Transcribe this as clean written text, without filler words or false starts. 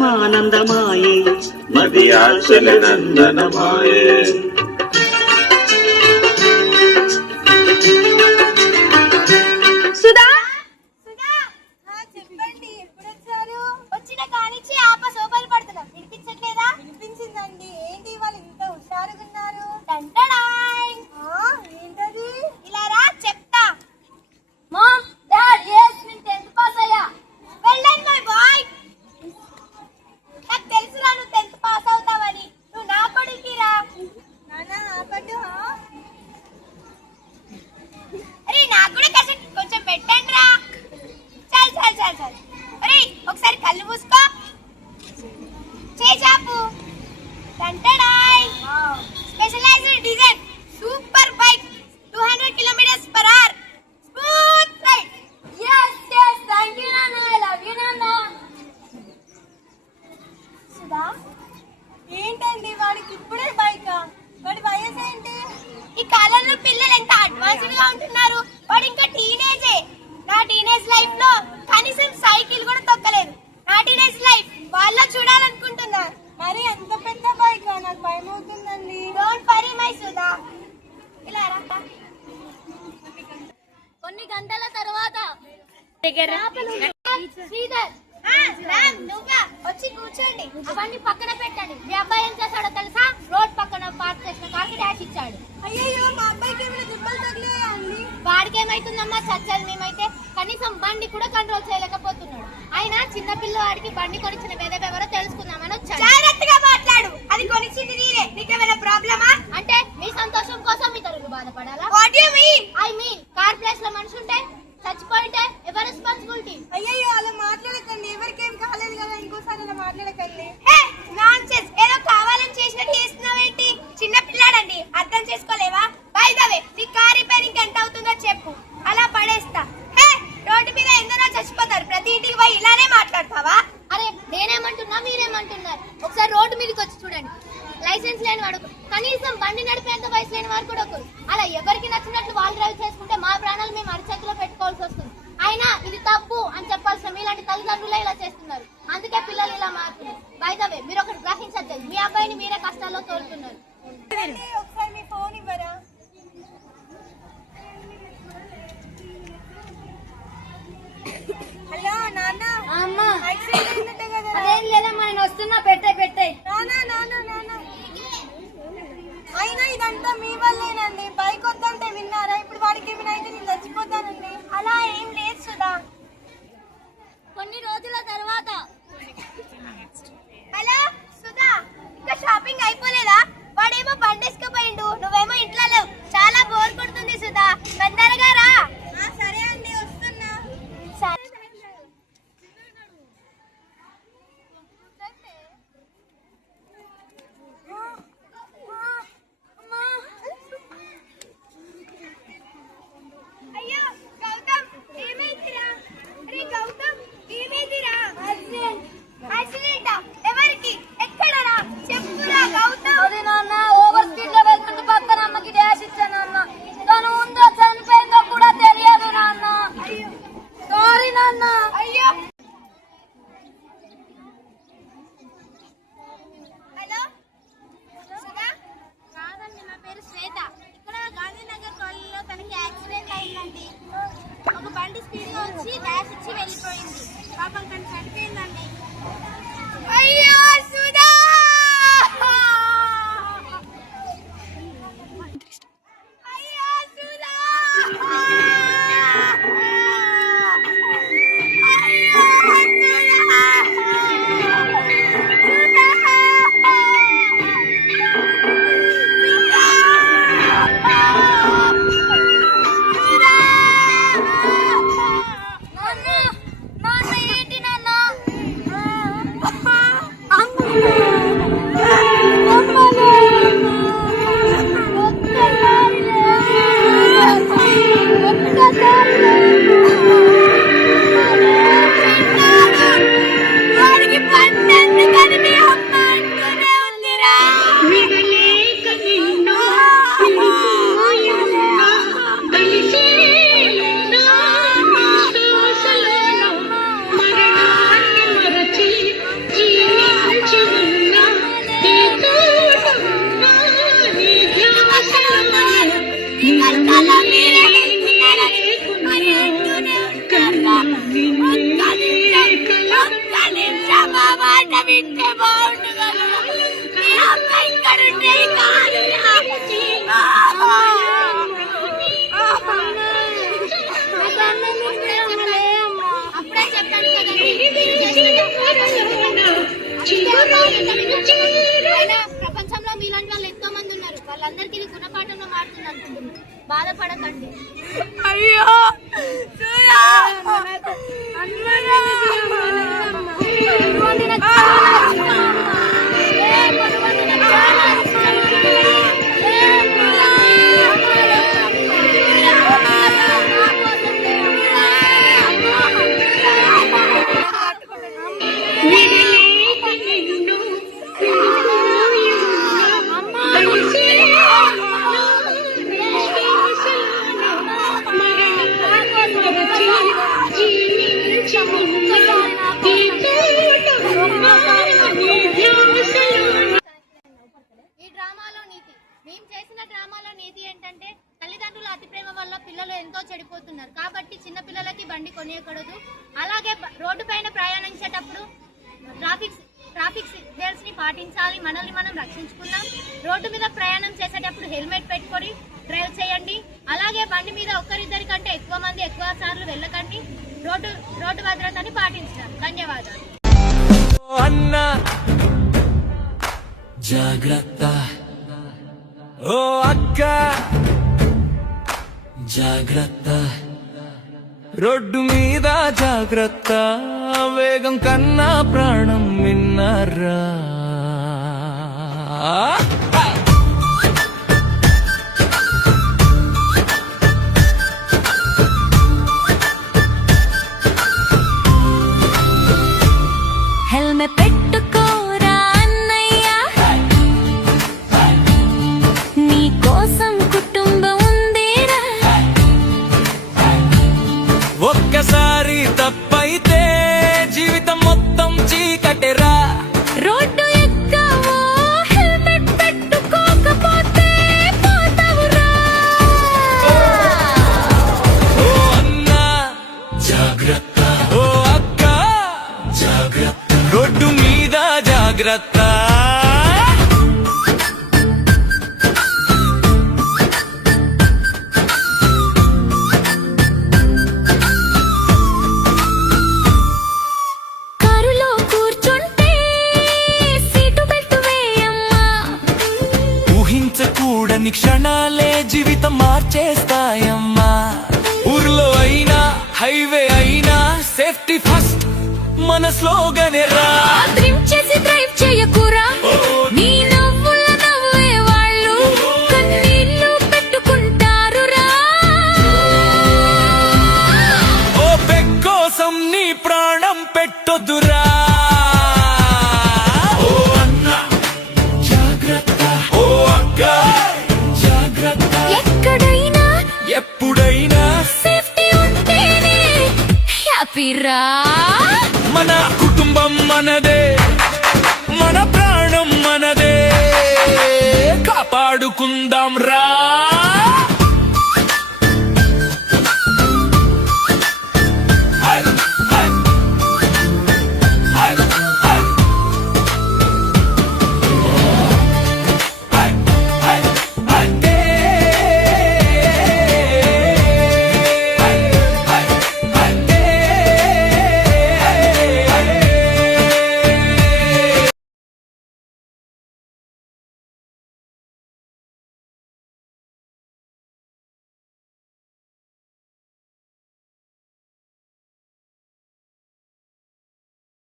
పరమానందమాయే మది ఆశల నందనమాయే. సుధా చెప్పండి, ఎప్పుడు వచ్చారు? వచ్చిన కానిచ్చి ఆప సోపాలు పడుతున్నాం. వినిపించట్లేదా? వినిపించిందండి. ఏంటి వాళ్ళు ఇంత హుషారుగా ఉన్నారు? ఏంటది? ఇలా రా చెప్తా. మామ్, డాడ్, yes, నేను 10th పాస్ అయ్యా. Well done my boy. నాకు తెలుసురా నువ్వు 10th పాస్ అవుతావని. నువ్వు నా కొడుకి రా. నాన్న ఆపడు. అరే నాకు కూడా కొంచెం పెట్టండి రా. చల్ చల్ చల్ చల్. అరే ఒకసారి కళ్ళు మూసుకో. చేచాపు. టంటడాయ్. Specialized design super bike 200 km/h. Smooth ride. yes yes, thank you nana, I love you nana. Sudha, ఏంటండి వాడికి ఇప్పుడే బైకా? వాడి వయసు ఏంటి? ఈ కాలంలో పిల్లలు ఎంత అడ్వాన్స్డ్ గా ఉంటున్నారు. వాడు ఇంకా టీనేజే. నా టీనేజ్ లైఫ్ లో కనీసం సైకిల్ కూడా తొక్కలేదు. నా టీనేజ్ లైఫ్ వాళ్ళలో చూడాలనుకుంటున్నా. మరి అంత పెద్ద బైక్ నాకు భయం అవుతుందండి. Don't worry my Sudha. ఇలా రా. కొన్ని గంటల తర్వాత శ్రీధర్, నువ్వా వచ్చి కూర్చోండి. అవన్నీ పక్కన పెట్టండి. మీ అబ్బాయి ఏం చేశాడో తెలుసా? రోడ్ పక్కన పార్క్ చేసిన కార్కి డాష్ ఇచ్చాడు. అయ్యో, మా అబ్బాయికి ఏమైనా దుబ్బలు తగిలాయా అండి? వాడికి ఏమైతుందమ్మా, చచ్చాలి. మేమైతే కనీసం బండి కూడా కంట్రోల్ చేయలేకపోతున్నాడు. అయినా చిన్న పిల్లవాడికి బండి కొనిచ్చిన వేదెవరో తెలుసుకుందామని వచ్చాడు. జాగ్రత్తగా మాట్లాడు. అది కొనిచ్చింది నేనే. నీకేమైనా ప్రాబ్లమా? అంటే మీ సంతోషం కోసం ఇతరులు బాధపడాలా? What you mean? I mean car place లో మనిషి ఉంటే చచ్చిపోయింటే ఎవరి రెస్పాన్సిబిలిటీ? అయ్యో అలా మాట్లాడకండి. ఎవరికేం కాలేదు కదా, ఇంకోసారి అలా మాట్లాడకండి. నాన్సెన్స్. ఏదో కావాలని చేసినట్టు చేస్తున్నావేంటి? చిన్న పిల్లాడండి, అర్థం చేసుకోలేవా? బై ద వే, నీ కార్ రిపేరింగ్ ఎంత అవుతుందో చెప్పు, అలా పడేస్తా. రోడ్డు మీద ఎందరో చచ్చిపోతారు, ప్రతి ఇంటికి పోయి ఇలానే మాట్లాడతావా? అరే నేనేమంటున్నా, మీరేమంటున్నారు? ఒకసారి రోడ్డు మీదకి వచ్చి చూడండి. లైసెన్స్ లేని వాడు, కనీసం బండి నడిపేంత వయసు లేని వారు కూడా ఒకరు. అలా ఎవరికి నచ్చినట్లు వాళ్ళు డ్రైవ్ చేసుకుంటే మా ప్రాణాలు మేము అరిచేతిలో పెట్టుకోవాల్సి వస్తుంది. అయినా ఇది తప్పు అని చెప్పాల్సిన మీలాంటి తల్లిదండ్రులే ఇలా చేస్తున్నారు. అందుకే పిల్లలు ఇలా మారుతున్నారు. బై ద వే, మీరు ఒకటి గ్రహించద్దు, మీ అబ్బాయిని మీరే కష్టాల్లో తోలుతున్నారు. ఒకసారి మీ ఫోన్ ఇవ్వరా? హలో నాన్న. అమ్మా, యాక్సిడెంట్ అయిందట కదా? అదేం లేదమ్మా, నేను వస్తున్నా. పెట్టే నాన్న నాన్న నాన్న. అయినా ఇదంతా మీ వల్లేనండి. బైక్ వద్దంటే విన్నారా? ఇప్పుడు వాడికి ఏమైనా అయితే నేను చచ్చిపోతానండి. అలా ఏం లేదు సుధా. కొన్ని రోజుల తర్వాత. హలో సుధా, ఇంకా షాపింగ్ అయిపోలేదా? వాడేమో బండేసుకుపోయిండు, నువ్వేమో ఇంట్లో లేవు. చాలా బోర్ కొడుతుంది సుధా, తొందరగా రా. సరే అండి, వస్తున్నా. సరే. అయ్యో గౌతమ్, ఏమైందిరా? అరే గౌతమ్, ఏమైందిరా? యాక్సిడెంటా? ఎవరికి? ఎక్కడరా? చెప్పురా గౌతమ్. అదే నాన్న, ఓవర్ స్పీడ్ లో వెళ్తుంటే పక్కన అమ్మకి డాష్ ఇచ్చాను నాన్న. తను ఉందో చనిపోయిందో కూడా తెలియదు నాన్న. సారీ నాన్న. అయ్యో. హలో సుధా? కాదండి, నా పేరు శ్వేత. ఇక్కడ గాంధీనగర్ కాలనీలో తనకి యాక్సిడెంట్ అయిందండి. ఒక బండి స్పీడ్ లో వచ్చి డాష్ ఇచ్చి వెళ్ళిపోయింది. పాపం తను చనిపోయిందండి. అయ్యో సుధా. అయ్యో సుధా. నాన్న ఏంటి నాన్న? ఇంటే బాగుండు కదా. మీ అమ్మ ఇక్కడ ఉండేది కాదురా. అప్పుడే చెప్పాను కదా, ప్రపంచంలో మీలాంటి వాళ్ళు ఎంతో మంది ఉన్నారు. వాళ్ళందరికీ ఇది గుణపాఠంలో మారుతుంది అనుకుంటున్నారు. బాధపడకండి. అయ్యో మేము చేసిన డ్రామాలో నీతి ఏంటంటే తల్లిదండ్రుల అతి ప్రేమ వల్ల పిల్లలు ఎంతో చెడిపోతున్నారు. కాబట్టి చిన్న పిల్లలకి బండి కొనియకూడదు. అలాగే రోడ్డు పైన ప్రయాణించేటప్పుడు ట్రాఫిక్ సిగ్నల్స్ ని పాటించాలి. మనల్ని మనం రక్షించుకుందాం. రోడ్డు మీద ప్రయాణం చేసేటప్పుడు హెల్మెట్ పెట్టుకొని డ్రైవ్ చేయండి. అలాగే బండి మీద ఒక్కరిద్దరి కంటే ఎక్కువ మంది ఎక్కువ సార్లు వెళ్ళకండి. రోడ్డు భద్రతని పాటించాలి. ధన్యవాదాలు. అన్నా జాగ్రత్త, ఓ అక్క జాగ్రత్త, రోడ్డు మీద జాగ్రత్త, వేగం కన్నా ప్రాణం విన్నారా. హెల్మెట్ పెట్టుకోరా అన్నయ్య, నీ కోసం కుటుంబం ఉందిరా. ఒక్కసారి తప్పైతే జీవితం మొత్తం చీకటిరా. రోడ్డు ఎక్కవో హెల్మెట్ పెట్టుకోకపోతే పోతావురా. ఓ అన్నా జాగ్రత్త, ఓ అక్క జాగ్రత్త, రోడ్డు మీద జాగ్రత్త. కారులో కూర్చుంటే సీటు బెల్ట్ వేయమ్మా. ఊహించకూడని క్షణాలే జీవితం మార్చేస్తాయమ్మా. ఊర్లో అయినా హైవే అయినా సేఫ్టీ ఫస్ట్ మన స్లోగనే రా. డ్రింక్ చేసి డ్రైవ్ చేయకురా. నీ నవ్వుల నవ్వే వాళ్ళు కన్నీళ్లు పెట్టుకుంటారురా. ఓ బెగ్ కోసం నీ ప్రాణం పెట్టొద్దురా. ఓ అన్నా జాగ్రత్త, ఓ అక్క జాగ్రత్త, ఎక్కడైనా ఎప్పుడైనా సేఫ్టీ ఉంటేనే హ్యాపీరా. మన కుటుంబం మనదే, మన ప్రాణం మనదే, కాపాడుకుందాం రా.